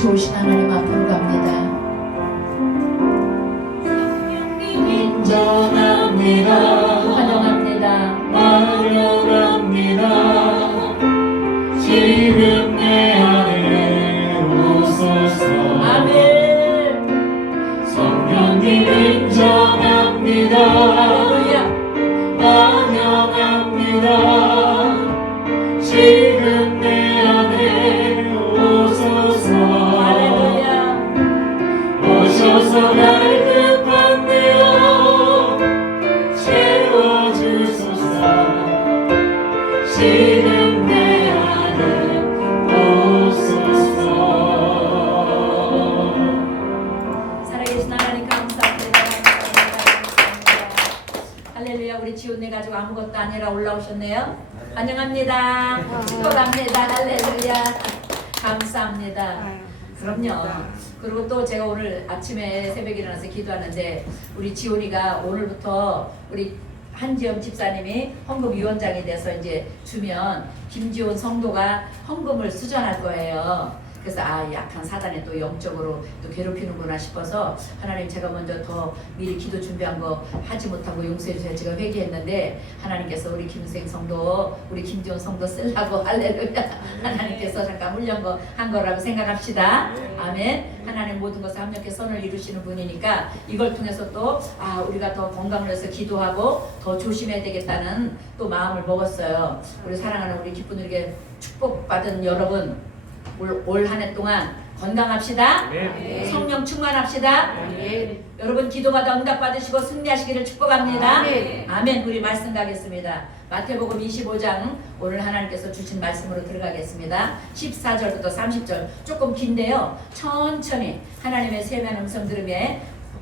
좋으신 하나님 앞으로 갑니다. 인정합니다. 환영합니다. 환영합니다. 지금 내 안에 오소서. 아멘. 성령님 인정합니다. 할렐루야. 환영합니다. 지금 내 안에 오소서. 할렐루야. 오셔서 갈급한 내 영 채워주소서. 지금 내 안에 오소서. 살아계신 하나님 감사합니다. 할렐루야. 우리 지훈네 가지고 아무것도 아니라 올라오셨네요. 환영합니다. 축복합니다. 할렐루야. 감사합니다. 그럼요. 그리고 또 제가 오늘 아침에 새벽에 일어나서 기도하는데 우리 지훈이가 오늘부터 우리 한지영 집사님이 헌금위원장이 돼서 이제 주면 김지훈 성도가 헌금을 수전할 거예요. 그래서 약한 사단에 또 영적으로 또 괴롭히는구나 싶어서 하나님 제가 먼저 더 미리 기도 준비한 거 하지 못하고 용서해 주세요. 제가 회개했는데 하나님께서 우리 김생 성도 우리 김지훈 성도 쓰려고 할렐루야. 하나님께서 잠깐 훈련 한 거라고 생각합시다. 아멘. 하나님 모든 것을 합력해 선을 이루시는 분이니까 이걸 통해서 또 우리가 더 건강을 위해서 기도하고 더 조심해야 되겠다는 또 마음을 먹었어요. 우리 사랑하는 우리 기쁜 우리에게 축복받은 여러분 올 한 해 동안 건강합시다. 성령 충만합시다. 여러분 기도받아 응답받으시고 승리하시기를 축복합니다. 아멘. 우리 말씀 가겠습니다. 마태복음 25장 오늘 하나님께서 주신 말씀으로 들어가겠습니다. 14절부터 30절 조금 긴데요. 천천히 하나님의 세미한 음성 들으며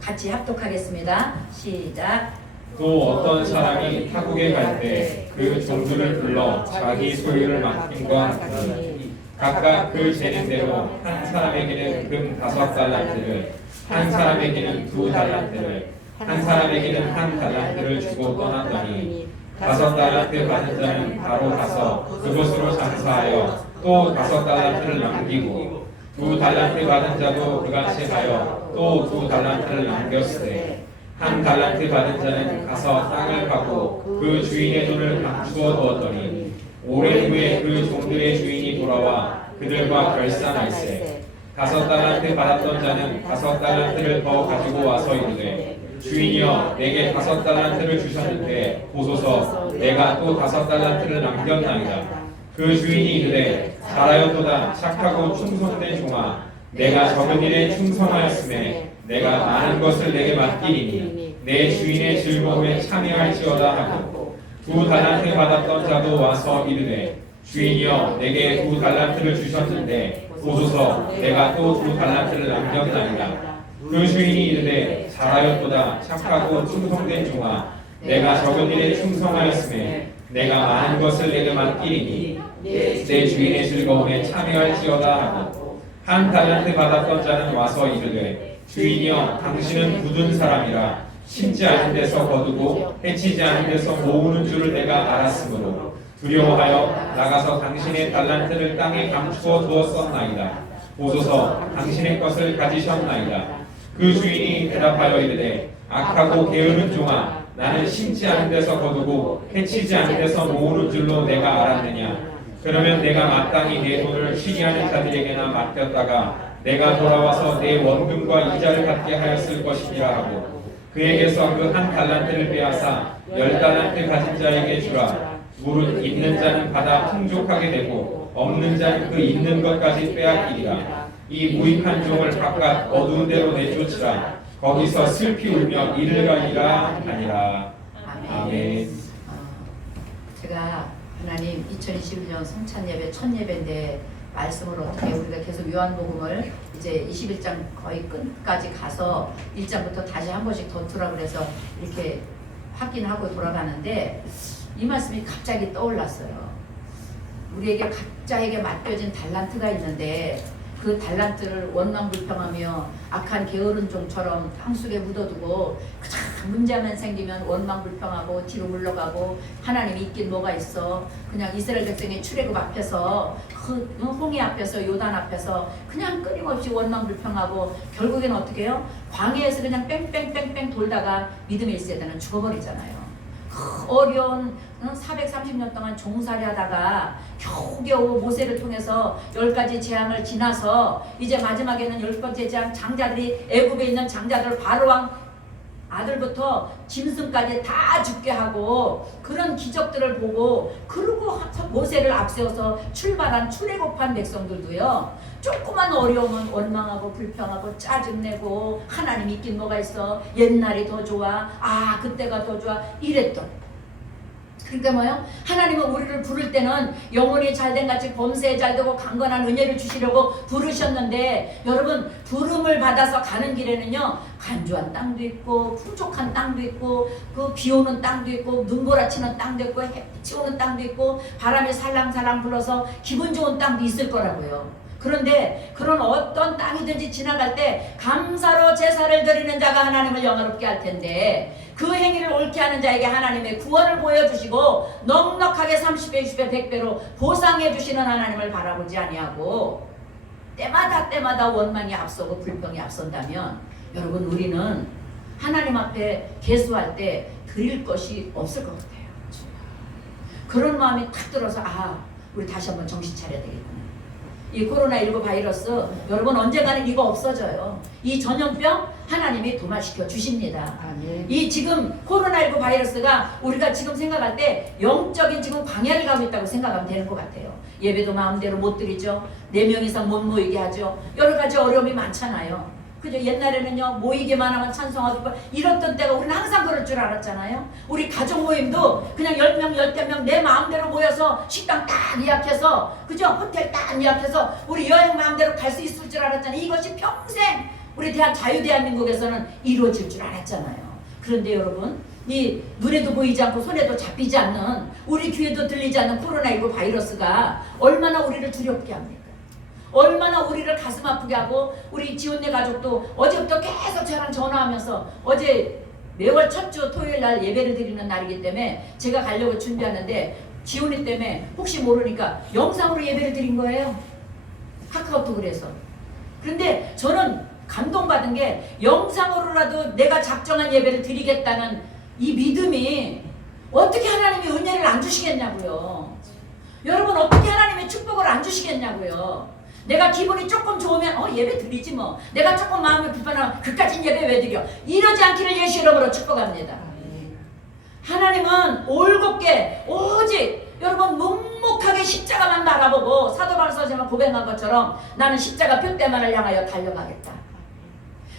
같이 합독하겠습니다. 시작. 또 어떤 사람이 타국에 갈 때 그 종들을 불러 자기 소유를 맡김과 같으니 각각 그 재능대로 한 사람에게는 금 5달란트를, 한 사람에게는 2달란트를, 한 사람에게는 1달란트를 주고 떠났더니 5달란트 받은 자는 바로 가서 그곳으로 장사하여 또 5달란트를 남기고 2달란트 받은 자도 그같이 하여 또 2달란트를 남겼으되 1달란트 받은 자는 가서 땅을 파고 그 주인의 돈을 감추어 두었더니 오랜 후에 그 종들의 주인이 돌아와 그들과 결산할세 5달란트 받았던 자는 5달란트를 더 가지고 와서 이르되 주인이여 내게 5달란트를 주셨는데 보소서 내가 또 5달란트를 남겼나이다. 그 주인이 이르되 잘하였도다 착하고 충성된 종아 내가 적은 일에 충성하였음에 내가 많은 것을 내게 맡기리니 내 주인의 즐거움에 참여할지어다 하고 2달란트 받았던 자도 와서 이르되 주인이여 내게 2달란트를 주셨는데 보소서 내가 또 2달란트를 남겼나이다. 그 주인이 이르되 잘하였도다 착하고 충성된 종아 내가 적은 일에 충성하였음에 내가 많은 것을 내게 맡기리니 내 주인의 즐거움에 참여할지어다 하고 1달란트 받았던 자는 와서 이르되 주인이여 당신은 굳은 사람이라 심지 않은 데서 거두고 해치지 않은 데서 모으는 줄을 내가 알았으므로 두려워하여 나가서 당신의 달란트를 땅에 감추어 두었었나이다. 보소서 당신의 것을 가지셨나이다. 그 주인이 대답하여 이르되 악하고 게으른 종아 나는 심지 않은 데서 거두고 해치지 않은 데서 모으는 줄로 내가 알았느냐. 그러면 내가 마땅히 내 돈을 취리하는 자들에게나 맡겼다가 내가 돌아와서 내 원금과 이자를 받게 하였을 것이니라 하고 그에게서 그 1달란트를 빼앗아 10달란트 가진 자에게 주라. 무릇 있는 자는 받아 풍족하게 되고 없는 자는 그 있는 것까지 빼앗기리라. 이 무익한 종을 바깥 어두운 데로 내쫓으라. 거기서 슬피 울며 이를 갈리라 하니라. 아멘. 제가 하나님 2021년 성찬 예배 첫 예배인데 말씀을 어떻게 우리가 계속 요한복음을 이제 21장 거의 끝까지 가서 1장부터 다시 한 번씩 더 두라 그래서 이렇게 확인하고 돌아가는데 이 말씀이 갑자기 떠올랐어요. 우리에게 각자에게 맡겨진 달란트가 있는데 그 달란트를 원망불평하며 악한 게으른 종처럼 땅속에 묻어두고 그냥 문제만 생기면 원망 불평하고 뒤로 물러가고 하나님이 있긴 뭐가 있어. 그냥 이스라엘 백성의 출애굽 앞에서 그 홍해 앞에서 요단 앞에서 그냥 끊임없이 원망 불평하고 결국에는 어떻게 해요? 광야에서 그냥 뺑뺑뺑뺑 돌다가 믿음의 1세대는 죽어버리잖아요. 그 어려운 430년 동안 종살이 하다가 겨우겨우 모세를 통해서 10가지 재앙을 지나서 이제 마지막에는 10번째 재앙 장자들이 애굽에 있는 장자들 바로왕 아들부터 짐승까지 다 죽게 하고 그런 기적들을 보고 그러고 모세를 앞세워서 출발한 출애굽한 백성들도요 조그만 어려움은 원망하고 불평하고 짜증내고 하나님 있긴 뭐가 있어 옛날이 더 좋아 아 그때가 더 좋아 이랬던 그러니까 뭐요? 하나님은 우리를 부를 때는 영혼이 잘된 같이 범사에 잘되고 강건한 은혜를 주시려고 부르셨는데 여러분 부름을 받아서 가는 길에는요 간주한 땅도 있고 풍족한 땅도 있고 그 비오는 땅도 있고 눈보라치는 땅도 있고 햇빛이 오는 땅도 있고 바람이 살랑살랑 불어서 기분 좋은 땅도 있을 거라고요. 그런데 그런 어떤 땅이든지 지나갈 때 감사로 제사를 드리는 자가 하나님을 영화롭게 할 텐데 그 행위를 옳게 하는 자에게 하나님의 구원을 보여주시고 넉넉하게 30배, 60배, 100배로 보상해 주시는 하나님을 바라보지 아니하고 때마다 원망이 앞서고 불평이 앞선다면 여러분 우리는 하나님 앞에 계수할 때 드릴 것이 없을 것 같아요. 그런 마음이 탁 들어서 아 우리 다시 한번 정신 차려야 되겠구나. 이 코로나19 바이러스 여러분 언젠가는 이거 없어져요. 이 전염병 하나님이 도말시켜 주십니다. 이 지금 코로나19 바이러스가 우리가 지금 생각할 때 영적인 지금 광야를 가고 있다고 생각하면 되는 것 같아요. 예배도 마음대로 못 드리죠. 4명 이상 못 모이게 하죠. 여러 가지 어려움이 많잖아요. 그죠? 옛날에는요 모이기만 하면 찬송하고 이랬던 때가 우리는 항상 그럴 줄 알았잖아요. 우리 가족 모임도 그냥 10명 10명 내 마음대로 모여서 식당 딱 예약해서 그죠? 호텔 딱 예약해서 우리 여행 마음대로 갈 수 있을 줄 알았잖아요. 이것이 평생 우리 자유대한민국에서는 이루어질 줄 알았잖아요. 그런데 여러분 이 눈에도 보이지 않고 손에도 잡히지 않는 우리 귀에도 들리지 않는 코로나19 바이러스가 얼마나 우리를 두렵게 합니까? 얼마나 우리를 가슴 아프게 하고 우리 지원네 가족도 어제부터 계속 저랑 전화하면서 어제 매월 첫 주 토요일 날 예배를 드리는 날이기 때문에 제가 가려고 준비하는데 지원이 때문에 혹시 모르니까 영상으로 예배를 드린 거예요. 카카오톡을 해서. 그런데 저는 감동받은 게 영상으로라도 내가 작정한 예배를 드리겠다는 이 믿음이 어떻게 하나님이 은혜를 안 주시겠냐고요. 여러분 어떻게 하나님의 축복을 안 주시겠냐고요. 내가 기분이 조금 좋으면 예배 드리지 뭐. 내가 조금 마음이 불편하면 그까진 예배 왜 드려. 이러지 않기를 예수 이름으로 축복합니다. 하나님은 올곧게 오직 여러분 묵묵하게 십자가만 바라보고 사도 바울 선생님은 고백한 것처럼 나는 십자가 표대만을 향하여 달려가겠다.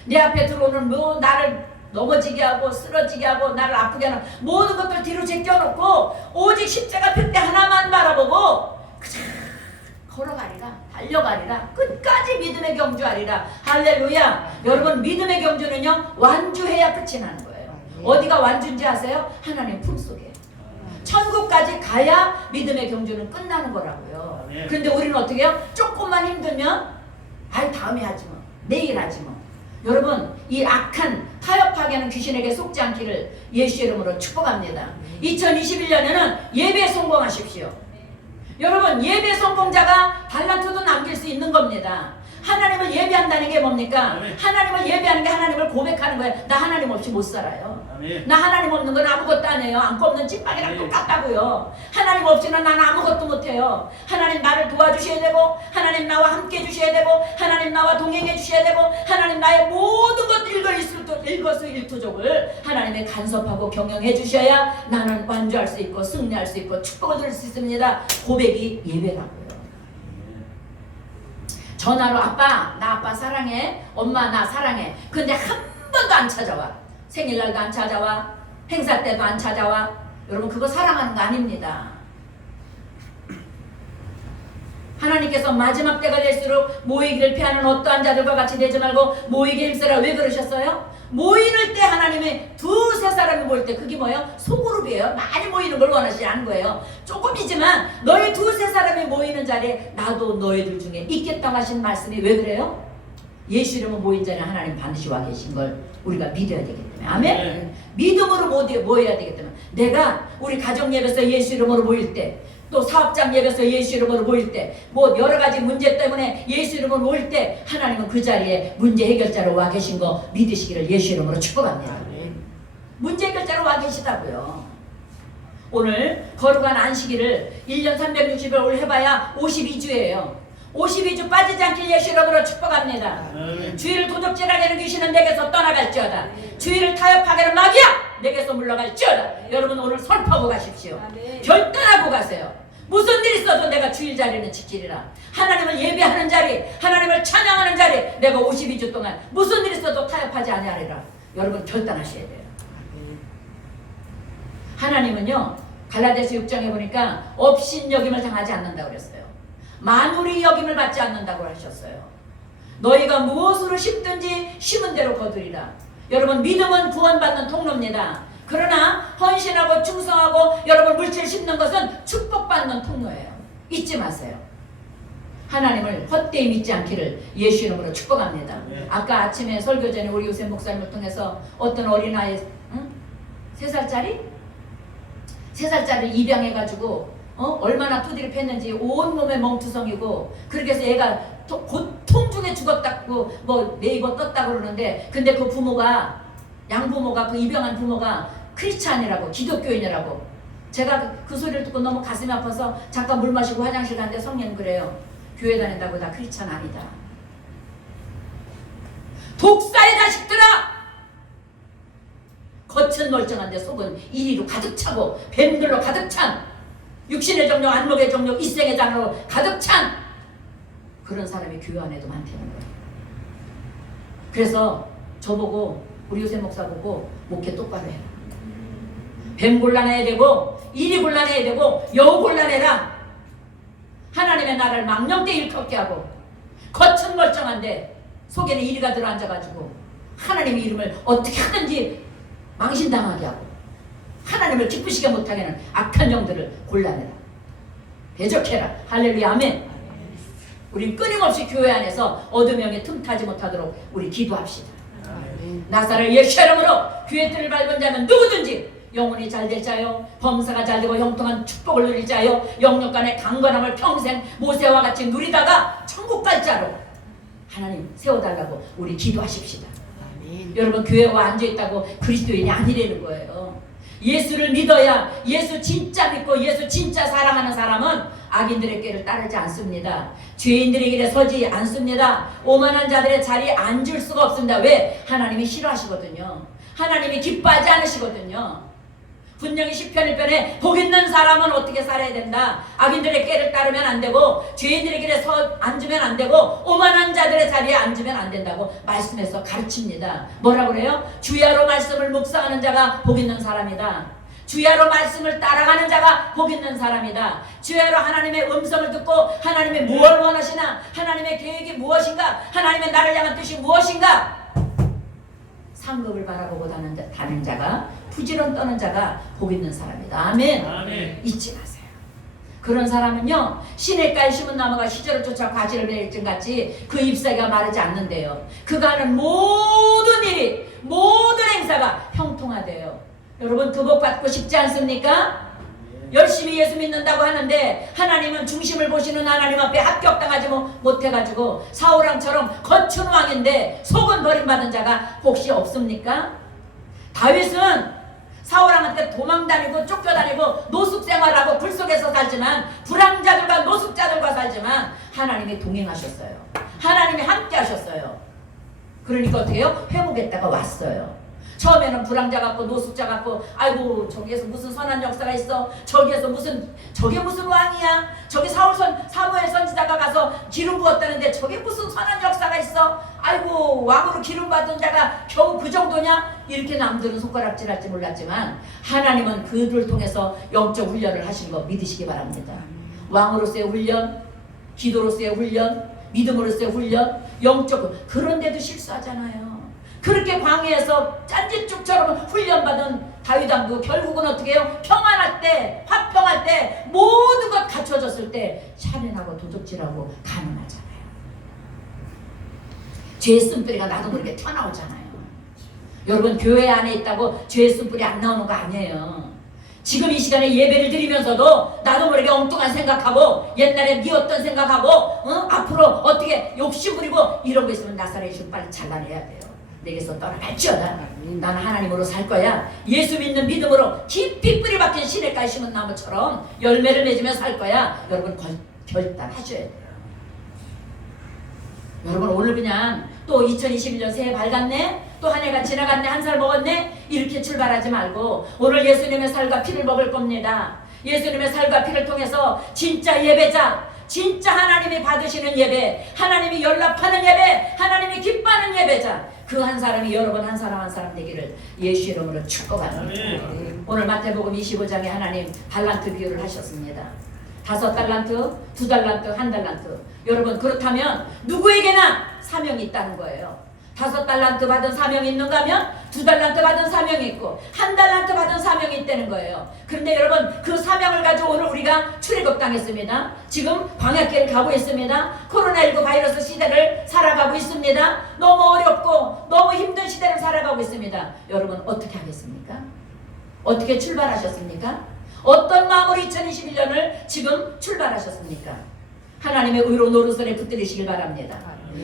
내 앞에 들어오는 나를 넘어지게 하고 쓰러지게 하고 나를 아프게 하는 모든 것들 뒤로 제껴놓고 오직 십자가 표대 하나만 바라보고 그저 걸어가리라 달려가리라 끝까지 믿음의 경주하리라. 할렐루야. 여러분 믿음의 경주는요 완주해야 끝이 나는 거예요. 어디가 완주인지 아세요? 하나님 품속에 천국까지 가야 믿음의 경주는 끝나는 거라고요. 그런데 우리는 어떻게 해요? 조금만 힘들면 다음에 하지 뭐 내일 하지 뭐. 여러분 이 악한 타협하게 하는 귀신에게 속지 않기를 예수 이름으로 축복합니다. 2021년에는 예배에 성공하십시오. 여러분 예배 성공자가 달란트도 남길 수 있는 겁니다. 하나님을 예배한다는 게 뭡니까? 아멘. 하나님을 예배하는 게 하나님을 고백하는 거예요. 나 하나님 없이 못 살아요. 아멘. 나 하나님 없는 건 아무것도 아니에요. 안 꼽는 찐빵이랑 똑같다고요. 하나님 없이는 나는 아무것도 못해요. 하나님 나를 도와주셔야 되고 하나님 나와 함께 해주셔야 되고 하나님 나와 동행해 주셔야 되고 하나님 나의 모든 것 일거수일투족을 하나님의 간섭하고 경영해 주셔야 나는 완주할 수 있고 승리할 수 있고 축복을 드릴 수 있습니다. 고백이 예배라고요. 전화로 아빠 나 아빠 사랑해 엄마 나 사랑해. 근데 한 번도 안 찾아와. 생일날도 안 찾아와 행사 때도 안 찾아와. 여러분 그거 사랑하는 거 아닙니다. 하나님께서 마지막 때가 될수록 모이기를 피하는 어떠한 자들과 같이 되지 말고 모이기 힘쓰라. 왜 그러셨어요? 모이는 때 하나님이 2-3 사람이 모일 때 그게 뭐예요? 소그룹이에요. 많이 모이는 걸 원하시지 않은 거예요. 조금이지만 너희 2-3 사람이 모이는 자리에 나도 너희들 중에 있겠다고 하신 말씀이 왜 그래요? 예수 이름으로 모인 자리에 하나님 반드시 와 계신 걸 우리가 믿어야 되기 때문에. 아멘. 믿음으로 모여야 되기 때문에 내가 우리 가정 예배에서 예수 이름으로 모일 때, 또 사업장 예배에서 예수 이름으로 모일 때, 뭐 여러 가지 문제 때문에 예수 이름으로 모일 때 하나님은 그 자리에 문제 해결자로 와 계신 거 믿으시기를 예수 이름으로 축복합니다. 문제 해결자로 와 계시다고요. 오늘 거룩한 안식일을 1년 360일 해봐야 52주예요. 52주 빠지지 않길 예수 이름으로 축복합니다. 주의를 도적질하게 하는 귀신은 내게서 떠나갈지어다. 주의를 타협하게 하는 마귀야 내게서 물러갈지어다. 여러분 오늘 선포하고 가십시오. 결단하고 가세요. 무슨 일이 있어도 내가 주일 자리는 지키리라. 하나님을 예배하는 자리, 하나님을 찬양하는 자리, 내가 52주 동안 무슨 일이 있어도 타협하지 아니하리라. 여러분 결단하셔야 돼요. 하나님은요 갈라디아서 6장에 보니까 업신여김을 당하지 않는다고 그랬어요. 만울이 여김을 받지 않는다고 하셨어요. 너희가 무엇으로 심든지 심은 대로 거두리라. 여러분 믿음은 구원받는 통로입니다. 그러나 헌신하고 충성하고 여러분 물질 심는 것은 축복받는 통로예요. 잊지 마세요. 하나님을 헛되이 믿지 않기를 예수 이름으로 축복합니다. 아까 아침에 설교 전에 우리 요셉 목사님을 통해서 어떤 어린아이 3살짜리 입양해가지고 얼마나 두드려 팼는지 온몸에 멍투성이고, 그렇게 해서 얘가 고통 중에 죽었다고 뭐 네이버 떴다고 그러는데, 근데 그 부모가, 양부모가, 그 입양한 부모가 크리스찬이라고, 기독교인이라고. 제가 그 소리를 듣고 너무 가슴이 아파서 잠깐 물 마시고 화장실 갔는데 성령 그래요. 교회 다닌다고 다 크리스찬 아니다. 독사의 자식들아! 겉은 멀쩡한데 속은 이리로 가득 차고 뱀들로 가득 찬, 육신의 정욕, 안목의 정욕, 이생의 장으로 가득 찬 그런 사람이 교회 안에도 많다는 거예요. 그래서 저보고, 우리 요셉 목사 보고 목회 똑바로 해라. 뱀 곤란해야 되고 이리 곤란해야 되고 여우 곤란해라. 하나님의 나라를 망령되 일컫게 하고, 겉은 멀쩡한데 속에는 이리가 들어앉아가지고 하나님의 이름을 어떻게 하든지 망신당하게 하고 하나님을 기쁘시게 못하게 하는 악한 영들을 골라내라. 대적해라. 할렐루야. 아멘. 우리 끊임없이 교회 안에서 어둠의 영에 틈타지 못하도록 우리 기도합시다. 나사렛 예수 이름으로 교회 뜰을 밟은 자는 누구든지 영혼이 잘 될 자요, 범사가 잘 되고 형통한 축복을 누릴 자요, 영육간의 강건함을 평생 모세와 같이 누리다가 천국 갈 자로 하나님 세워달라고 우리 기도하십시다. 여러분 교회와 앉아있다고 그리스도인이 아니라는 거예요. 예수를 믿어야, 예수 진짜 믿고 예수 진짜 사랑하는 사람은 악인들의 길을 따르지 않습니다. 죄인들의 길에 서지 않습니다. 오만한 자들의 자리에 앉을 수가 없습니다. 왜? 하나님이 싫어하시거든요. 하나님이 기뻐하지 않으시거든요. 분명히 시편 1편에 복 있는 사람은 어떻게 살아야 된다. 악인들의 길을 따르면 안 되고 죄인들의 길에 앉으면 안 되고 오만한 자들의 자리에 앉으면 안 된다고 말씀해서 가르칩니다. 뭐라고 그래요? 주야로 말씀을 묵상하는 자가 복 있는 사람이다. 주야로 말씀을 따라가는 자가 복 있는 사람이다. 주야로 하나님의 음성을 듣고 하나님의 무엇을 원하시나, 하나님의 계획이 무엇인가, 하나님의 나를 향한 뜻이 무엇인가, 상급을 바라보고 다는 자가, 부지런 떠는 자가 복 있는 사람이다. 아멘. 아멘. 잊지 마세요. 그런 사람은요, 시냇가에 심은 나무가 시절을 쫓아 가지를 맺을진 같이 그 잎사귀가 마르지 않는데요. 그가 하는 모든 일이, 모든 행사가 형통하대요. 여러분 그 복 받고 싶지 않습니까? 열심히 예수 믿는다고 하는데 하나님은 중심을 보시는 하나님 앞에 합격당하지 못해가지고 사울왕처럼 겉은 왕인데 속은 버림받은 자가 혹시 없습니까? 다윗은 사울왕한테 도망다니고 쫓겨다니고 노숙생활하고 불 속에서 살지만, 불황자들과 노숙자들과 살지만 하나님이 동행하셨어요. 하나님이 함께 하셨어요. 그러니까 어떻게 해요? 회복했다가 왔어요. 처음에는 불황자 같고 노숙자 같고, 아이고 저기에서 무슨 선한 역사가 있어, 저기에서 저게 무슨 왕이야, 저기 사무엘 선지자가 가서 기름 부었다는데 저게 무슨 선한 역사가 있어, 아이고 왕으로 기름 받은 자가 겨우 그 정도냐, 이렇게 남들은 손가락질할지 몰랐지만 하나님은 그들을 통해서 영적 훈련을 하신 거 믿으시기 바랍니다. 왕으로서의 훈련, 기도로서의 훈련, 믿음으로서의 훈련, 영적, 그런데도 실수하잖아요. 그렇게 광야에서 짠지쭉처럼 훈련받은 다윗왕도 결국은 어떻게 해요? 평안할 때, 화평할 때, 모든 것 갖춰졌을 때 찬양하고 도둑질하고 가늠하잖아요. 죄의 쓴뿌리가 나도 모르게 튀어나오잖아요. 여러분 교회 안에 있다고 죄의 쓴뿌리 안 나오는 거 아니에요. 지금 이 시간에 예배를 드리면서도 나도 모르게 엉뚱한 생각하고 옛날에 미웠던 생각하고 앞으로 어떻게 욕심 부리고 이런 거 있으면 나사렛 예수 빨리 잘라내야 돼요. 내게서 떠나갈지어다. 나는 하나님으로 살 거야. 예수 믿는 믿음으로 깊이 뿌리 박힌 시냇가에 심은 나무처럼 열매를 맺으며 살 거야. 여러분 결단하셔야 돼요. 여러분 오늘 그냥 또 2021년 새해 밝았네? 또 한 해가 지나갔네? 한 살 먹었네? 이렇게 출발하지 말고 오늘 예수님의 살과 피를 먹을 겁니다. 예수님의 살과 피를 통해서 진짜 예배자, 진짜 하나님이 받으시는 예배, 하나님이 연락하는 예배, 하나님이 기뻐하는 예배자, 그 한 사람이 여러분 한 사람 한 사람 되기를 예수 이름으로 축복합니다. 오늘 마태복음 25장에 하나님 달란트 비유를 하셨습니다. 5달란트, 2달란트, 1달란트. 여러분 그렇다면 누구에게나 사명이 있다는 거예요. 5달란트 받은 사명이 있는가 하면 2달란트 받은 사명이 있고 1달란트 받은 사명이 있다는 거예요. 그런데 여러분 그 사명을 가지고 오늘 우리가 출애굽당했습니다. 지금 광야길을 가고 있습니다. 코로나19 바이러스 시대를 살아가고 있습니다. 너무 어렵고 너무 힘든 시대를 살아가고 있습니다. 여러분 어떻게 하겠습니까? 어떻게 출발하셨습니까? 어떤 마음으로 2021년을 지금 출발하셨습니까? 하나님의 의로 노릇손에 붙들리시길 바랍니다.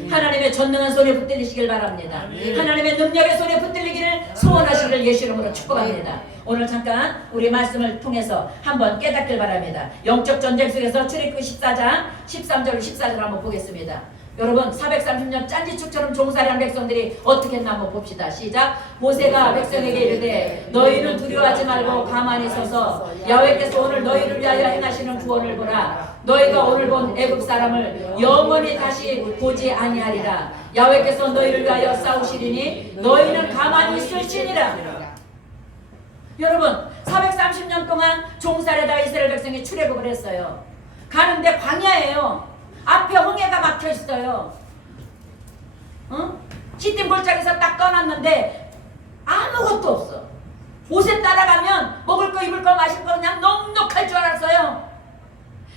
하나님의 전능한 손에 붙들리시길 바랍니다. 하나님의 능력의 손에 붙들리기를 소원하시기를 예수 이름으로 축복합니다. 오늘 잠깐 우리 말씀을 통해서 한번 깨닫길 바랍니다. 영적 전쟁 속에서 출애굽 14장 13절 14절 한번 보겠습니다. 여러분 430년 짠지축처럼 종살이한 백성들이 어떻게 했나 한번 봅시다. 시작. 모세가 백성에게 이르되 너희는 두려워하지 말고 가만히 서서 야훼께서 오늘 너희를 위하여 행하시는 구원을 보라. 너희가 오늘 본 애굽 사람을 영원히 다시 보지 아니하리라. 야훼께서 너희를 위하여 싸우시리니 너희는 가만히 있을지니라. 여러분 430년 동안 종살이하다가 이스라엘 백성이 출애굽을 했어요. 가는데 광야예요. 앞에 홍해가 막혀 있어요. 시딤 골짜기에서 딱 떠났는데 아무것도 없어. 옷에 따라가면 먹을 거 입을 거 마실 거 그냥 넉넉할 줄 알았어요.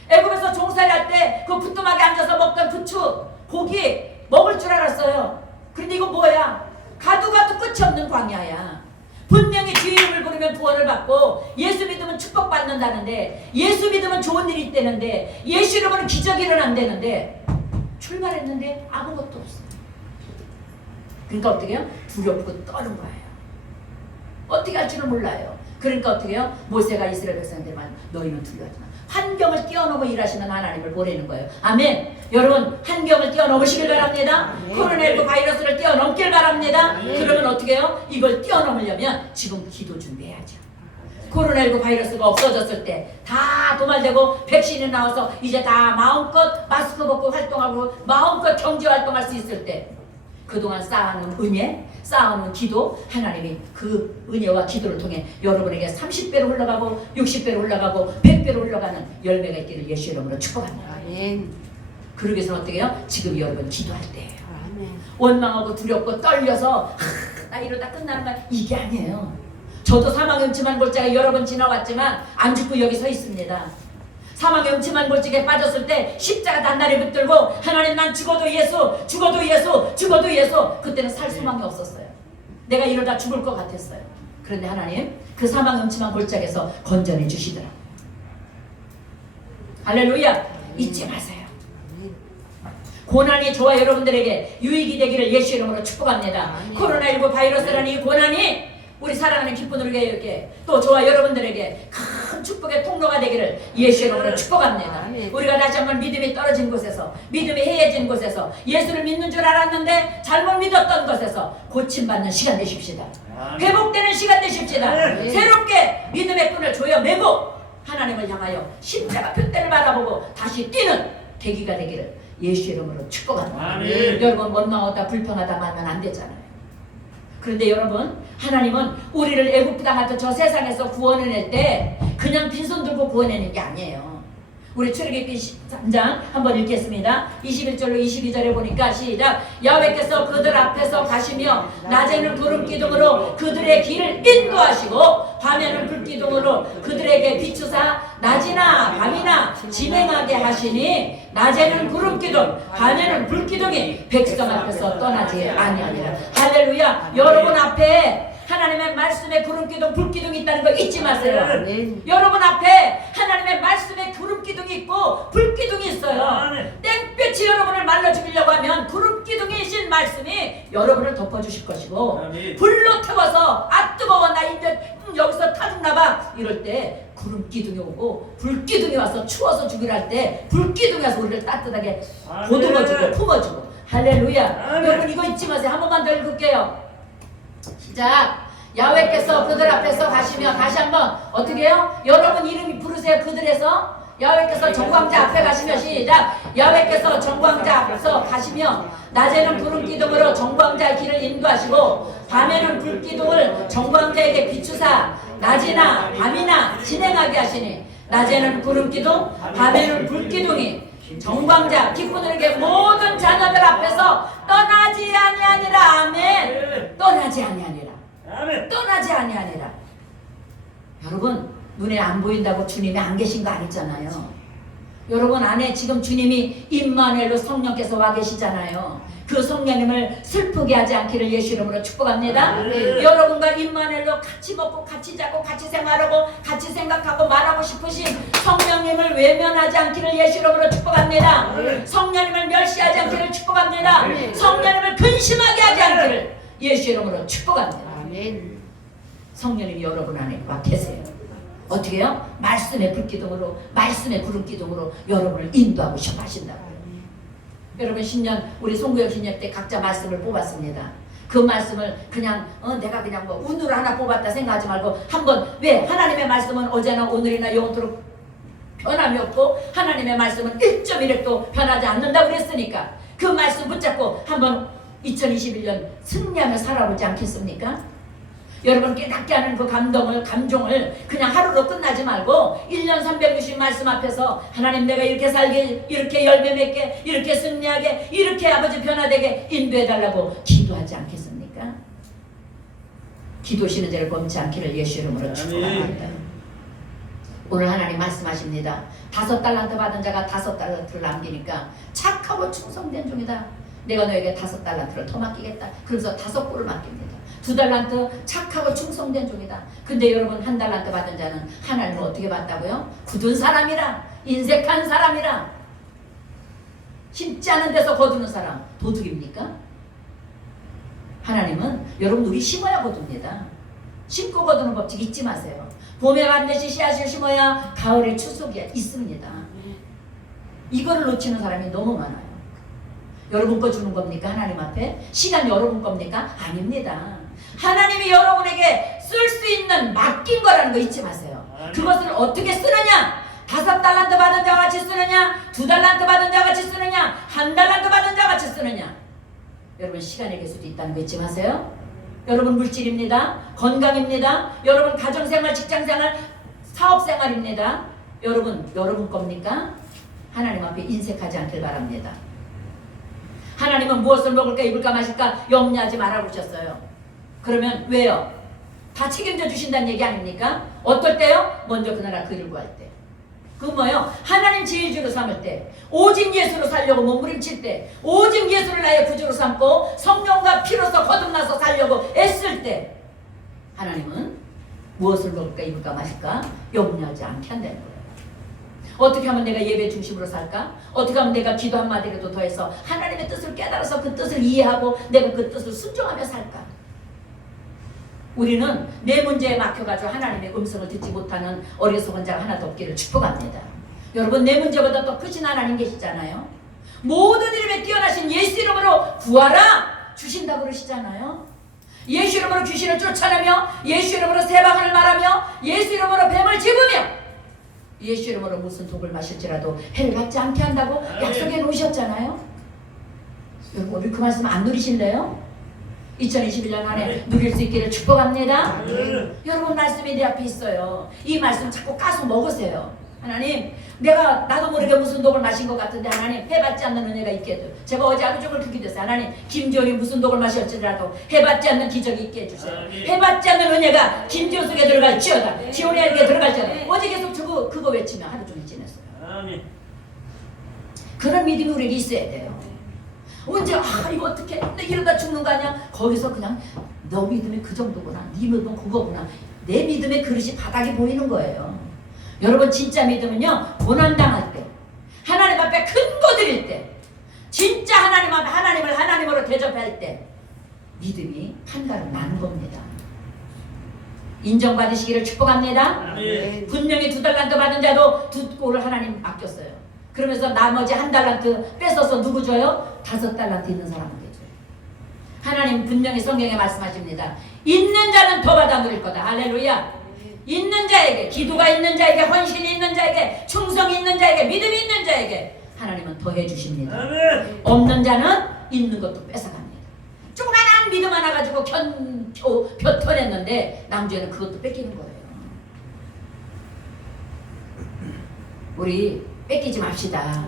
애굽에서 종살이 할 때 그 부뚜막에 앉아서 먹던 그 고기 먹을 줄 알았어요. 그런데 이거 뭐야? 가도 끝이 없는 광야야. 분명히 주의 이름을 부르면 구원을 받고 예수 믿으면 축복받는다는데 예수 믿으면 좋은 일이 있다는데 예수 이름으로 기적이 일어난다는데 출발했는데 아무것도 없어. 그러니까 어떻게 해요? 두렵고 떠는 거예요. 어떻게 할 줄은 몰라요. 그러니까 어떻게 해요? 모세가 이스라엘 백성들만 너희는 두려워하지 마. 환경을 뛰어넘어 일하시는 하나님을 보내는 거예요. 아멘. 여러분 환경을 뛰어넘으시길 바랍니다. 코로나19 바이러스를 뛰어넘길 바랍니다. 그러면 어떻게 해요? 이걸 뛰어넘으려면 지금 기도 준비해야죠. 코로나19 바이러스가 없어졌을 때 다 도말되고 백신이 나와서 이제 다 마음껏 마스크 벗고 활동하고 마음껏 경제 활동할 수 있을 때 그동안 쌓아놓은 은혜, 쌓아놓은 기도, 하나님이 그 은혜와 기도를 통해 여러분에게 30배로 흘러가고 60배로 흘러가고 100배로 흘러가는 열매가 있기를 예수 이름으로 축복합니다. 아멘. 그러기 위해서는 어떻게 해요? 지금 여러분 기도할 때예요. 아멘. 원망하고 두렵고 떨려서 나 이러다 끝나는 말 이게 아니에요. 저도 사망의 음침한 골짜기 여러 번 지나왔지만 안 죽고 여기 서 있습니다. 사망의 음침한 골짜기에 빠졌을 때 십자가 단단히 붙들고 하나님 난 죽어도 예수, 죽어도 예수, 죽어도 예수. 그때는 살 소망이 없었어요. 내가 이러다 죽을 것 같았어요. 그런데 하나님 그 사망의 음침한 골짜기에서 건져내 주시더라고요. 할렐루야. 잊지 마세요. 고난이 저와 여러분들에게 유익이 되기를 예수 이름으로 축복합니다. 코로나19 바이러스라는 이 고난이 우리 사랑하는 기쁜 우리에게 또 저와 여러분들에게 큰 축복의 통로가 되기를 예수 이름으로 축복합니다. 우리가 다시 한번 믿음이 떨어진 곳에서 믿음이 해해진 곳에서 예수를 믿는 줄 알았는데 잘못 믿었던 것에서 고침받는 시간 되십시다. 회복되는 시간 되십시다. 새롭게 믿음의 끈을 조여 매고 하나님을 향하여 십자가 표대를 바라보고 다시 뛰는 계기가 되기를 예수 이름으로 축복합니다. 여러분 원망하다 불평하다 말면 안 되잖아요. 그런데 여러분 하나님은 우리를 애굽 땅하던 저 세상에서 구원해낼 때 그냥 빈손 들고 구원해낸 게 아니에요. 우리 출애굽기 3장 한번 읽겠습니다. 21절로 22절에 보니까 시작. 야훼께서 그들 앞에서 가시며 낮에는 구름 기둥으로 그들의 길을 인도하시고 밤에는 불 기둥으로 그들에게 비추사 낮이나 밤이나 진행하게 하시니 낮에는 구름 기둥 밤에는 불 기둥이 백성 앞에서 떠나지 아니하니라. 할렐루야. 여러분 앞에 하나님의 말씀에 구름기둥 불기둥이 있다는 거 잊지 마세요. 여러분 앞에 하나님의 말씀에 구름기둥이 있고 불기둥이 있어요. 땡볕이 여러분을 말려 죽이려고 하면 구름기둥이신 말씀이 여러분을 덮어주실 것이고 불로 태워서 아 뜨거워 나 이제 여기서 타죽나봐 이럴 때 구름기둥이 오고 불기둥이 와서 추워서 죽이려 할 때 불기둥이 와서 우리를 따뜻하게 보듬어주고 품어주고. 할렐루야. 여러분 이거 잊지 마세요. 한 번만 더 읽을게요. 시작. 야훼께서 그들 앞에서 가시며 다시 한번 어떻게 해요? 여러분 이름이 부르세요. 그들에서 야훼께서 정광자 앞에 가시며 시작. 야훼께서 정광자 앞에서 가시며 낮에는 구름기둥으로 정광자의 길을 인도하시고 밤에는 불기둥을 정광자에게 비추사 낮이나 밤이나 진행하게 하시니 낮에는 구름기둥 밤에는 불기둥이 정광자 기쁘들에게 모든 자녀들 앞에서 떠나지 아니하니라. 아멘. 떠나지 아니하니라. 아멘. 떠나지 아니하니라. 여러분 눈에 안 보인다고 주님이 안 계신 거 아니잖아요. 여러분 안에 지금 주님이 임마누엘로 성령께서 와 계시잖아요. 그 성령님을 슬프게 하지 않기를 예수 이름으로 축복합니다. 여러분과 임마누엘로 같이 먹고 같이 자고 같이 생활하고 같이 생각하고 말하고 싶으신 성령님을 외면하지 않기를 예수 이름으로 축복합니다. 성령님을 멸시하지 않기를 축복합니다. 성령님을 근심하게 하지 않기를 예수 이름으로 축복합니다. 성령님이 여러분 안에 와 계세요. 어떻게 해요? 말씀의 불기둥으로 말씀의 구름기둥으로 여러분을 인도하고 싶어 하신다고. 여러분 신년 우리 송구역 신년 때 각자 말씀을 뽑았습니다. 그 말씀을 그냥 내가 그냥 뭐 운으로 하나 뽑았다 생각하지 말고 한번 왜 하나님의 말씀은 어제나 오늘이나 영원토록 변함이 없고 하나님의 말씀은 1.1획도 변하지 않는다고 그랬으니까 그 말씀 붙잡고 한번 2021년 승리하며 살아보지 않겠습니까? 여러분 깨닫게 하는 그 감정을 그냥 하루로 끝나지 말고 1년 360 말씀 앞에서 하나님 내가 이렇게 살게 이렇게 열매 맺게 이렇게 승리하게 이렇게 아버지 변화되게 인도해달라고 기도하지 않겠습니까? 기도시는 죄를 범치 않기를 예수 이름으로 축복합니다. 오늘 하나님 말씀하십니다. 5달란트 받은 자가 5달란트를 남기니까 착하고 충성된 종이다. 내가 너에게 5달란트를 더 맡기겠다. 그래서 5꼴을 맡깁니다. 2달란트 착하고 충성된 종이다. 근데 여러분 1달란트 받은 자는 하나님을 어떻게 받다고요? 굳은 사람이라 인색한 사람이라 심지 않은 데서 거두는 사람 도둑입니까? 하나님은 여러분 우리 심어야 거둡니다. 심고 거두는 법칙 잊지 마세요. 봄에 반드시 씨앗을 심어야 가을에 추수가 있습니다. 이거를 놓치는 사람이 너무 많아요. 여러분 거 주는 겁니까? 하나님 앞에? 시간 여러분 겁니까? 아닙니다. 하나님이 여러분에게 쓸 수 있는 맡긴 거라는 거 잊지 마세요. 그것을 어떻게 쓰느냐? 5달란트 받은 자와 같이 쓰느냐? 2달란트 받은 자와 같이 쓰느냐? 1달란트 받은 자와 같이 쓰느냐? 여러분 시간의 개수도 있다는 거 잊지 마세요. 여러분 물질입니다. 건강입니다. 여러분 가정생활, 직장생활, 사업생활입니다. 여러분 겁니까? 하나님 앞에 인색하지 않길 바랍니다. 하나님은 무엇을 먹을까 입을까 마실까 염려하지 말아 그러셨어요. 그러면 왜요? 다 책임져 주신다는 얘기 아닙니까? 어떨 때요? 먼저 그 나라 그 일을 구할 때. 그 뭐예요? 하나님 제일주로 삼을 때, 오직 예수로 살려고 몸부림칠 때, 오직 예수를 나의 구주로 삼고 성령과 피로서 거듭나서 살려고 애쓸 때 하나님은 무엇을 먹을까 입을까 마실까 염려하지 않게 한다는 거예요. 어떻게 하면 내가 예배 중심으로 살까? 어떻게 하면 내가 기도 한마디라도 더해서 하나님의 뜻을 깨달아서 그 뜻을 이해하고 내가 그 뜻을 순종하며 살까? 우리는 내 문제에 막혀가지고 하나님의 음성을 듣지 못하는 어리석은 자가 하나도 없기를 축복합니다. 여러분 내 문제보다 더 크신 하나님 계시잖아요. 모든 이름에 뛰어나신 예수 이름으로 구하라 주신다고 그러시잖아요. 예수 이름으로 귀신을 쫓아내며 예수 이름으로 세방을 말하며 예수 이름으로 뱀을 집으며 예수 이름으로 무슨 독을 마실지라도 해를 받지 않게 한다고 약속해 놓으셨잖아요. 여러분 우리 그 말씀 안 누리실래요? 2021년 안에 누릴 수 있기를 축복합니다. 여러분 말씀이 내 앞에 있어요. 이 말씀 자꾸 까서 먹으세요. 하나님, 나도 모르게 무슨 독을 마신 것 같은데 하나님, 해받지 않는 은혜가 있게 해줘. 제가 어제 하루 종일 그렇게 됐어요. 하나님, 김지원이 무슨 독을 마셨지라도 해받지 않는 기적이 있게 해주세요. 해받지 않는 은혜가 김지원 속에 들어갈지어다. 지원이에게 들어갈지어다. 어제 계속 그거 외치며 하루 종일 지냈어요. 그런 믿음이 우리에게 있어야 돼요. 언제 이거 어떻게 이러다 죽는 거 아니야? 거기서 그냥 너 믿음이 그 정도구나, 네 믿음은 그거구나, 내 믿음의 그릇이 바닥에 보이는 거예요. 여러분, 진짜 믿음은요, 고난당할 때, 하나님 앞에 큰 거 드릴 때, 진짜 하나님 앞에 하나님을 하나님으로 대접할 때 믿음이 판가름 나는 겁니다. 인정받으시기를 축복합니다. 분명히 2달란트 받은 자도 2꼴을 하나님 아꼈어요. 그러면서 나머지 1달란트 뺏어서 누구 줘요? 5달란트 있는 사람에게 줘요. 하나님 분명히 성경에 말씀하십니다. 있는 자는 더 받아 누릴 거다. 할렐루야. 있는 자에게, 기도가 있는 자에게, 헌신이 있는 자에게, 충성이 있는 자에게, 믿음이 있는 자에게 하나님은 더해 주십니다. 없는 자는 있는 것도 뺏어갑니다. 조그만한 믿음 하나 가지고 벼터냈는데 남주에는 그것도 뺏기는 거예요. 우리 뺏기지 맙시다.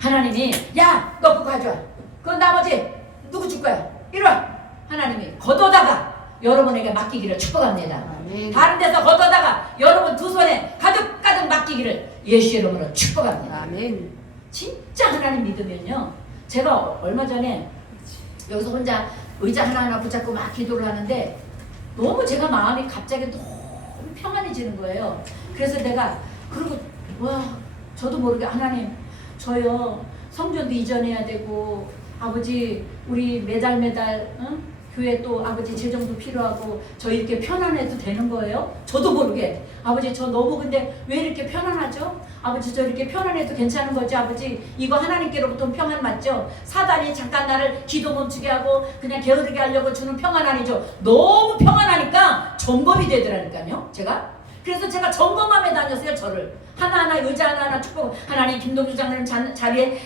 하나님이 야, 너 그거 가져와. 그건 나머지 누구 줄 거야? 이리 와. 하나님이 걷어다가 여러분에게 맡기기를 축복합니다. 아멘. 다른 데서 걷어다가 여러분 2 손에 가득가득 맡기기를 예수 이름으로 축복합니다. 아멘. 진짜 하나님 믿으면요, 제가 얼마 전에 여기서 혼자 의자 하나하나 붙잡고 막 기도를 하는데 너무 제가 마음이 갑자기 너무 평안해지는 거예요. 그래서 내가 그리고 저도 모르게 하나님, 저요 성전도 이전해야 되고 아버지 우리 매달 교회 또 아버지 재정도 필요하고 저 이렇게 편안해도 되는 거예요? 저도 모르게 아버지 저 너무 근데 왜 이렇게 편안하죠? 아버지 저 이렇게 편안해도 괜찮은 거지 아버지? 이거 하나님께로부터 평안 맞죠? 사단이 잠깐 나를 기도 멈추게 하고 그냥 게으르게 하려고 주는 평안 아니죠? 너무 평안하니까 점검이 되더라니까요, 제가. 그래서 제가 점검함에 다녔어요. 저를 하나하나 의자 하나하나 축복. 하나님, 김동주 장로님 자리에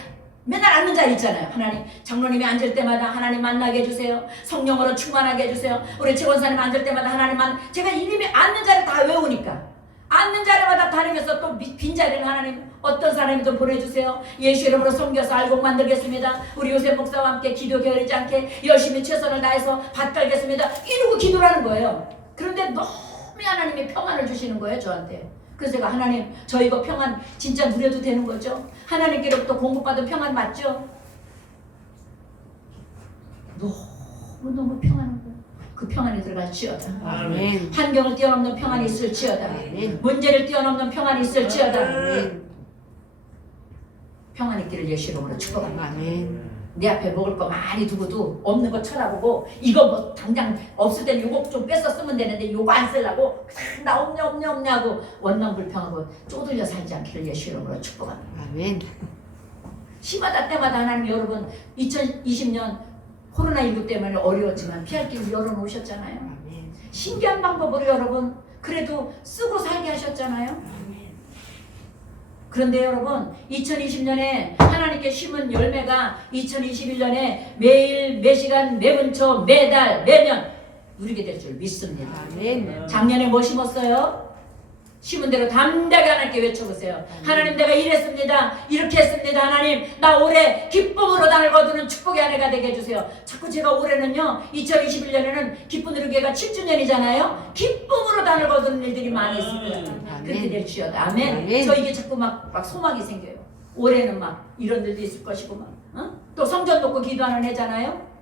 맨날 앉는 자리 있잖아요. 하나님, 장로님이 앉을 때마다 하나님 만나게 해주세요. 성령으로 충만하게 해주세요. 우리 최원사님 앉을 때마다 하나님 제가 이름이 앉는 자리 다 외우니까 앉는 자리마다 다니면서 또 빈자리를 하나님 어떤 사람이든 보내주세요. 예수 이름으로 섬겨서 알곡 만들겠습니다. 우리 요셉 목사와 함께 기도 게으르지 않게 열심히 최선을 다해서 밭갈겠습니다. 이러고 기도를 하는 거예요. 그런데 너무 하나님이 평안을 주시는 거예요, 저한테. 그래서 제가 하나님, 저 이거 평안 진짜 누려도 되는 거죠? 하나님께로부터 공급받은 평안 맞죠? 너무 평안한 거예요. 그 평안이 들어갈지어다. 아멘. 환경을 뛰어넘는 평안이 있을지어다. 아멘. 문제를 뛰어넘는 평안이 있을지어다. 아멘. 평안 있기를 예수 이름으로 축복합니다. 아멘. 내 앞에 먹을 거 많이 두고도 없는 거 쳐다보고 이거 뭐 당장 없을 땐 요거 좀 뺏어 쓰면 되는데 요거 안 쓰려고 나 없냐 하고 원망불평하고 쪼들려 살지 않기를 예수 이름으로 축복합니다. 아멘. 시마다 때마다 하나님, 여러분 2020년 코로나19 때문에 어려웠지만 피할 길 열어놓으셨잖아요. 아멘. 신기한 방법으로 여러분 그래도 쓰고 살게 하셨잖아요. 그런데 여러분 2020년에 하나님께 심은 열매가 2021년에 매일 매시간 매분초 매달 매년 누리게 될 줄 믿습니다. 아멘. 작년에 뭐 심었어요? 심은 대로 담대하게 하나님께 외쳐보세요. 하나님, 내가 이랬습니다. 이렇게 했습니다. 하나님, 나 올해 기쁨으로 단을 거두는 축복의 한 해가 되게 해주세요. 자꾸 제가 올해는요, 2021년에는 기쁨 누리기가 7주년이잖아요. 기쁨으로 단을 거두는 일들이 많이 있습니다. 그렇게 될지어다. 아멘. 아멘. 저 이게 자꾸 막 소망이 생겨요. 올해는 막 이런 일도 있을 것이고 또 성전 놓고 기도하는 해잖아요.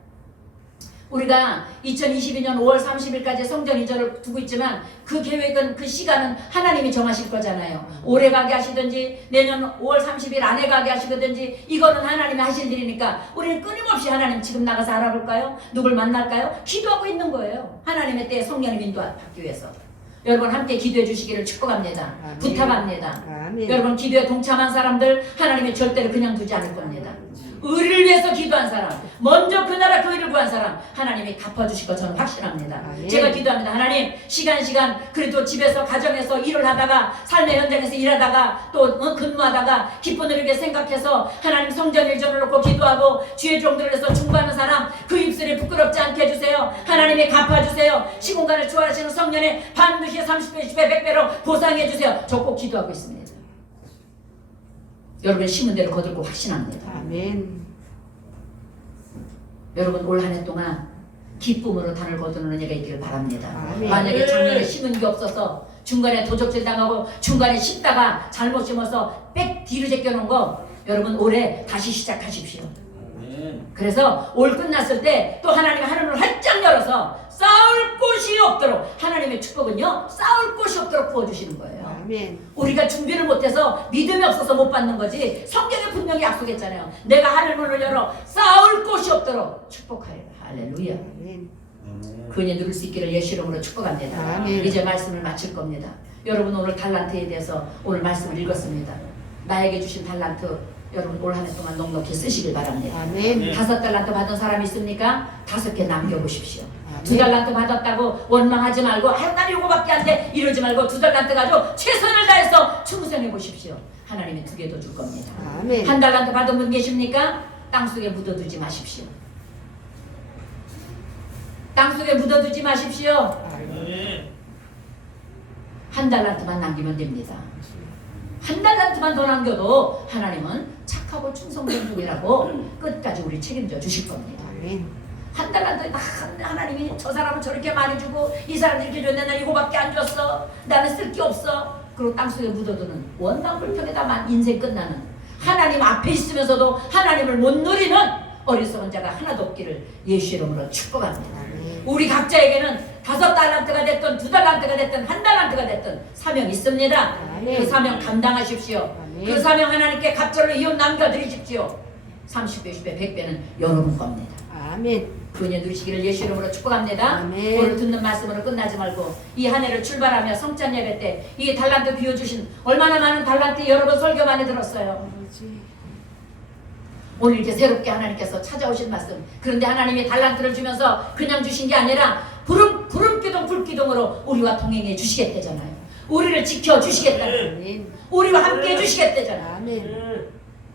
우리가 2022년 5월 30일까지 성전 이전을 두고 있지만 그 계획은, 그 시간은 하나님이 정하실 거잖아요. 오래 가게 하시든지 내년 5월 30일 안에 가게 하시든지 이거는 하나님이 하실 일이니까 우리는 끊임없이 하나님 지금 나가서 알아볼까요? 누굴 만날까요? 기도하고 있는 거예요. 하나님의 때에 성령님 인도받기 위해서. 여러분 함께 기도해 주시기를 축복합니다. 아멘. 부탁합니다. 아멘. 여러분 기도에 동참한 사람들 하나님이 절대로 그냥 두지 않을 겁니다. 의를 위해서 기도한 사람, 먼저 그 나라 그 일을 구한 사람 하나님이 갚아주실 거 저는 확신합니다. 아멘. 제가 기도합니다. 하나님, 시간 그래도 집에서 가정에서 일을 하다가 삶의 현장에서 일하다가 또 근무하다가 기쁜 일을 생각해서 하나님 성전 일전을 놓고 기도하고 주의 종들을 해서 중보하는 사람 그 입술이 부끄럽지 않게 해주세요. 하나님이 갚아주세요. 시공간을 초월하시는 성년에 반드시 30배, 20배, 100배로 보상해주세요. 저 꼭 기도하고 있습니다. 여러분 심은 대로 거둘 거 확신합니다. 아멘. 여러분 올 한 해 동안 기쁨으로 단을 거두는 은혜가 있기를 바랍니다. 아멘. 만약에 작년에 심은 게 없어서 중간에 도적질 당하고 중간에 심다가 잘못 심어서 빽 뒤로 제껴놓은 거 여러분 올해 다시 시작하십시오. 그래서 올 끝났을 때 또 하나님이 하늘을 활짝 열어서 싸울 곳이 없도록, 하나님의 축복은요 싸울 곳이 없도록 부어주시는 거예요. 아멘. 우리가 준비를 못해서 믿음이 없어서 못 받는 거지, 성경에 분명히 약속했잖아요. 내가 하늘 문을 열어 싸울 곳이 없도록 축복하리라. 할렐루야. 아멘. 그 은혜 누릴 수 있기를 예수 이름으로 축복합니다. 아멘. 이제 말씀을 마칠 겁니다. 여러분 오늘 달란트에 대해서 오늘 말씀을 읽었습니다. 나에게 주신 달란트 여러분 올 한 해 동안 넉넉히 쓰시길 바랍니다. 아멘. 5달란트 받은 사람 있습니까? 5개 남겨보십시오. 아멘. 2달란트 받았다고 원망하지 말고 아유 난 이거밖에 안 돼 이러지 말고 2달란트 가지고 최선을 다해서 충성해 보십시오. 하나님이 2개 더 줄 겁니다. 아멘. 1달란트 받은 분 계십니까? 땅속에 묻어두지 마십시오. 땅속에 묻어두지 마십시오. 아멘. 1달란트만 남기면 됩니다. 1달란트만 더 남겨도 하나님은 착하고 충성된 분이라고 끝까지 우리 책임져 주실 겁니다. 아멘. 1달란트 하나님이 저 사람은 저렇게 많이 주고 이 사람 이렇게 줬는데 난 이거밖에 안 줬어. 나는 쓸 게 없어. 그리고 땅속에 묻어두는 원망불평에다만 인생 끝나는, 하나님 앞에 있으면서도 하나님을 못 누리는 어리석은 자가 하나도 없기를 예수 이름으로 축복합니다. 아멘. 우리 각자에게는 5달란트가 됐든 2달란트가 됐든 1달란트가 됐든 사명 있습니다. 아멘. 그 사명 감당하십시오. 아멘. 그 사명 하나님께 갑절로 이웃 남겨드리십시오. 30배, 10배, 100배는 여러분 겁니다. 아멘. 그 은혜 누리시기를 예수 이름으로 축복합니다. 아멘. 오늘 듣는 말씀으로 끝나지 말고 이 한 해를 출발하며 성찬 예배 때 이 달란트 비워주신 얼마나 많은 달란트 여러분 설교 많이 들었어요. 아버지. 오늘 이렇게 새롭게 하나님께서 찾아오신 말씀, 그런데 하나님이 달란트를 주면서 그냥 주신 게 아니라 구름기둥 불기둥으로 우리와 동행해 주시겠대잖아요. 우리를 지켜주시겠다. 아멘. 우리와 함께 해주시겠대잖아요. 아멘.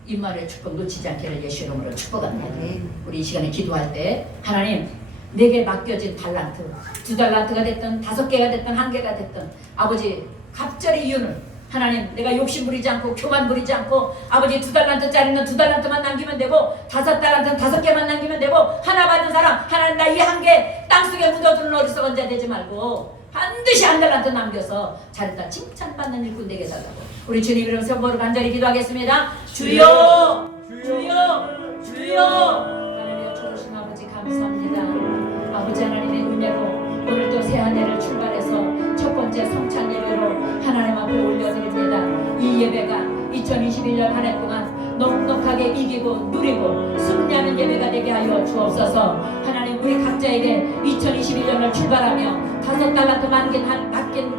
임마누엘 축복 놓치지 않기를 예수 이름으로 축복합니다. 아멘. 우리 이 시간에 기도할 때 하나님 내게 맡겨진 달란트 2달란트가 됐든 5개가 됐든 1개가 됐든 아버지 갑절의 이유는 하나님 내가 욕심 부리지 않고 교만 부리지 않고 아버지 2달란트짜리는 2달란트만 남기면 되고 5달란트는 5개만 남기면 되고 하나 받은 사람 하나님 나 이 1개 땅속에 묻어두는 어리석은 자 되지 말고 반드시 1달란트 남겨서 잘했다 칭찬받는 일꾼 되게 해달라고 우리 주님 이름 선보로 간절히 기도하겠습니다. 주여 주여 주여. 하나님 좋으신 아버지 감사합니다. 아버지 하나님의 은혜로 오늘 또 새 한 해를 출발해서 첫 번째 성찬 예배로 하나님 앞에 올려드립니다. 이 예배가 2021년 한 해 동안 넉넉하게 이기고 누리고 승리하는 예배가 되게 하여 주옵소서. 하나님 우리 각자에게 2021년을 출발하며 5달란트 맡긴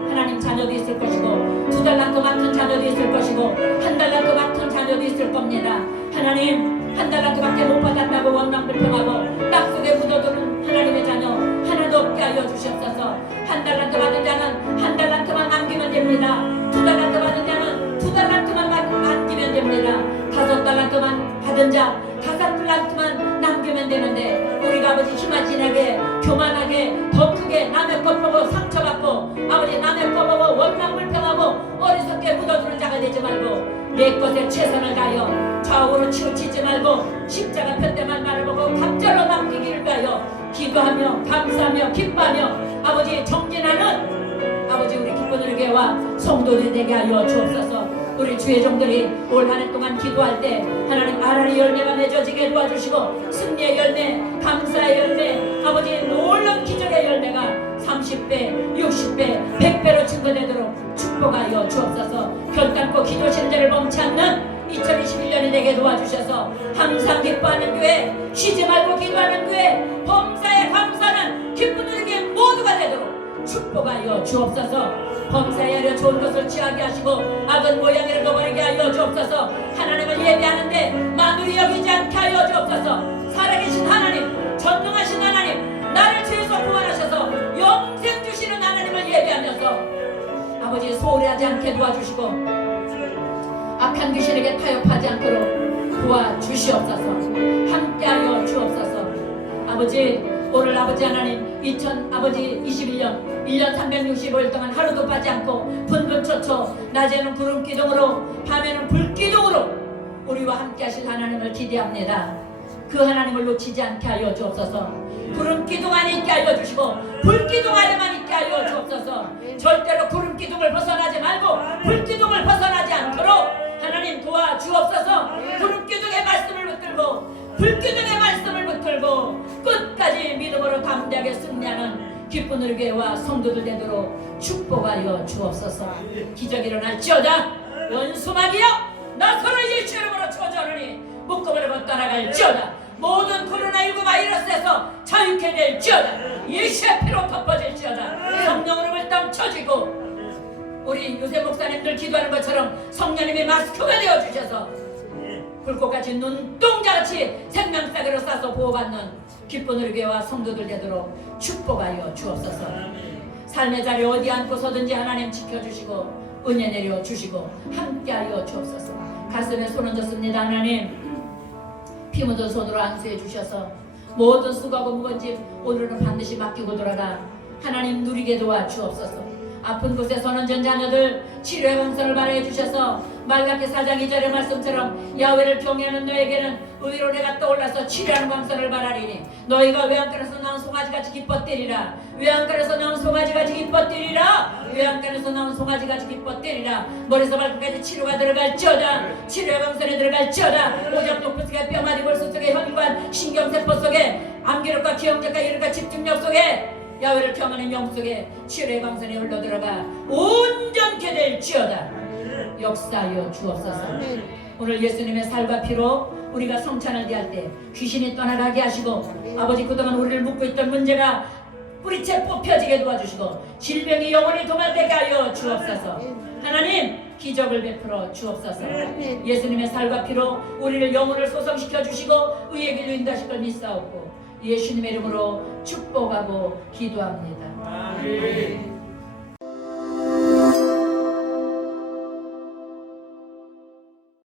하나님 자녀도 있을 것이고 2달란트 맡은 자녀도 있을 것이고 1달란트 맡은 자녀도 있을 겁니다. 하나님 1달란트밖에 못 받았다고 원망불평하고 땅속에 묻어두는 하나님의 자녀 하나도 없게 하여 주시옵소서. 1달란트 받은 자는 1달란트만 남기면 됩니다. 2달란트 받은 자는 2달란트만 남기면 됩니다. 5달란트만 받은 자 5달란트만 남기면 되는데 우리가 아버지 힘아진하게 교만하게 더 크게 남의 것 보고 상처받고 아버지 남의 것 보고 원망불평하고 어리석게 묻어두는 자가 되지 말고 내 것에 최선을 다하여 좌우로 치우치지 말고 십자가 편대만 바라보고 갑절로 남기기를 위하여 기도하며 감사하며 기뻐하며 아버지 정진하는 아버지 우리 기쁜을 교회와 성도들이 되게 하여 주옵소서. 우리 주의 종들이 올 한 해 동안 기도할 때 하나님 아라리 열매가 맺어지게 도와주시고 승리의 열매 감사의 열매 아버지 놀라운 기적의 열매가 30배 60배 100배로 증거되도록 축복하여 주옵소서. 결단코 기도하시는 자를 멈지 않는 2021년이 되게 도와주셔서 항상 기뻐하는 교회 쉬지 말고 기도하는 교회 범사에 감사하는 기쁜 우리에게 모두가 되도록 축복하여 주옵소서. 범사에 하려 좋은 것을 취하게 하시고 악은 모양을 잃어버리게 하여 주옵소서. 하나님을 예배하는데 만물이 여기지 않게 하여 주옵소서. 살아계신 하나님 전능하신 하나님 나를 죄에서 구원하셔서 영생 주시는 하나님을 예배하면서 아버지 소홀히 하지 않게 도와주시고 악한 귀신에게 타협하지 않도록 도와주시옵소서. 함께하여 주옵소서. 아버지 오늘 아버지 하나님 2021년 1년 365일 동안 하루도 빠지 않고 분분초초 낮에는 구름기둥으로 밤에는 불기둥으로 우리와 함께 하실 하나님을 기대합니다. 그 하나님을 놓치지 않게 하여 주옵소서. 구름 기둥 안에 있게 하여 주시고 불 기둥 안에만 있게 하여 주옵소서. 절대로 구름 기둥을 벗어나지 말고 불 기둥을 벗어나지 않도록 하나님 도와주옵소서. 구름 기둥의 말씀을 붙들고 불 기둥의 말씀을 붙들고 끝까지 믿음으로 담대하게 승리하는 기쁜 우리 교회와 성도들 되도록 축복하여 주옵소서. 기적이 일어날지어다. 연수막이여 나서로 예수 이름으로 저주하노니 묶음을 걷떠나갈지어다. 모든 코로나19 바이러스에서 자유케 될지어다. 예수의 피로 덮어질지어다. 성령으로 물담 쳐지고 우리 요새 목사님들 기도하는 것처럼 성령님이 마스크가 되어주셔서 불꽃같이 눈동자같이 생명사기로 싸서 보호받는 기쁜 우리 교회와 성도들 되도록 축복하여 주옵소서. 삶의 자리 어디 앉고서든지 하나님 지켜주시고 은혜 내려주시고 함께하여 주옵소서. 가슴에 손 얹었습니다. 하나님 피 묻은 손으로 안수해 주셔서 모든 수고하고 무거운 짐 오늘은 반드시 맡기고 돌아가 하나님 누리게 도와주옵소서. 아픈 곳에서는 전 자녀들 치료의 방선을 발휘해 주셔서 말라기 4장 2절의 말씀처럼 야훼를 경외하는 너에게는 의로 내가 떠올라서 치료하는 방선을 발하리니 너희가 외양간에서 나온 송아지같이 기뻐뛰리라. 외양간에서 나온 송아지같이 기뻐뛰리라. 외양간에서 나온 송아지같이 기뻐뛰리라. 머리에서 발끝까지 치료가 들어갈지어다. 치료의 방선에 들어갈지어다. 오장 높은 속에 뼈마디 골수 속에 혈관 신경세포 속에 암기력과 기억력과 이름과 집중력 속에 야훼를 경하는 영 속에 치료의 방선에 흘러들어가 온전케 될지어다. 역사하여 주옵소서. 오늘 예수님의 살과 피로 우리가 성찬을 대할 때 귀신이 떠나가게 하시고 아버지 그동안 우리를 묶고 있던 문제가 뿌리채 뽑혀지게 도와주시고 질병이 영원히 도말되게 하여 주옵소서. 하나님 기적을 베풀어 주옵소서. 예수님의 살과 피로 우리를 영혼을 소성시켜 주시고 의의 길로 인도하실 걸 믿사옵고 예수님의 이름으로 축복하고 기도합니다. 아멘.